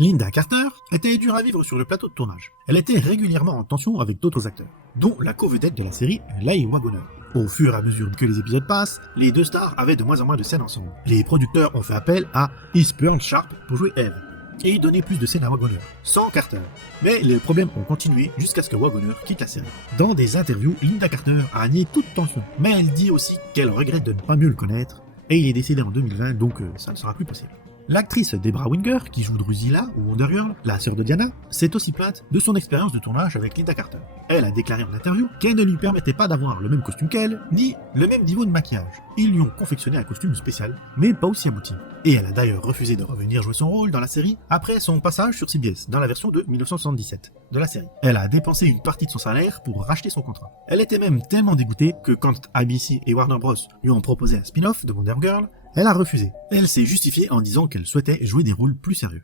Linda Carter était dure à vivre sur le plateau de tournage. Elle était régulièrement en tension avec d'autres acteurs, dont la co-vedette de la série, Leigh Waggoner. Au fur et à mesure que les épisodes passent, les deux stars avaient de moins en moins de scènes ensemble. Les producteurs ont fait appel à East Pearl Sharp pour jouer Eve, et donner plus de scènes à Waggoner, sans Carter. Mais les problèmes ont continué jusqu'à ce que Waggoner quitte la série. Dans des interviews, Linda Carter a nié toute tension, mais elle dit aussi qu'elle regrette de ne pas mieux le connaître, et il est décédé en 2020, donc ça ne sera plus possible. L'actrice Debra Winger, qui joue Drusilla ou Wonder Girl, la sœur de Diana, s'est aussi plainte de son expérience de tournage avec Linda Carter. Elle a déclaré en interview qu'elle ne lui permettait pas d'avoir le même costume qu'elle, ni le même niveau de maquillage. Ils lui ont confectionné un costume spécial, mais pas aussi abouti. Et elle a d'ailleurs refusé de revenir jouer son rôle dans la série après son passage sur CBS, dans la version de 1977 de la série. Elle a dépensé une partie de son salaire pour racheter son contrat. Elle était même tellement dégoûtée que quand ABC et Warner Bros lui ont proposé un spin-off de Wonder Girl, elle a refusé. Elle s'est justifiée en disant qu'elle souhaitait jouer des rôles plus sérieux.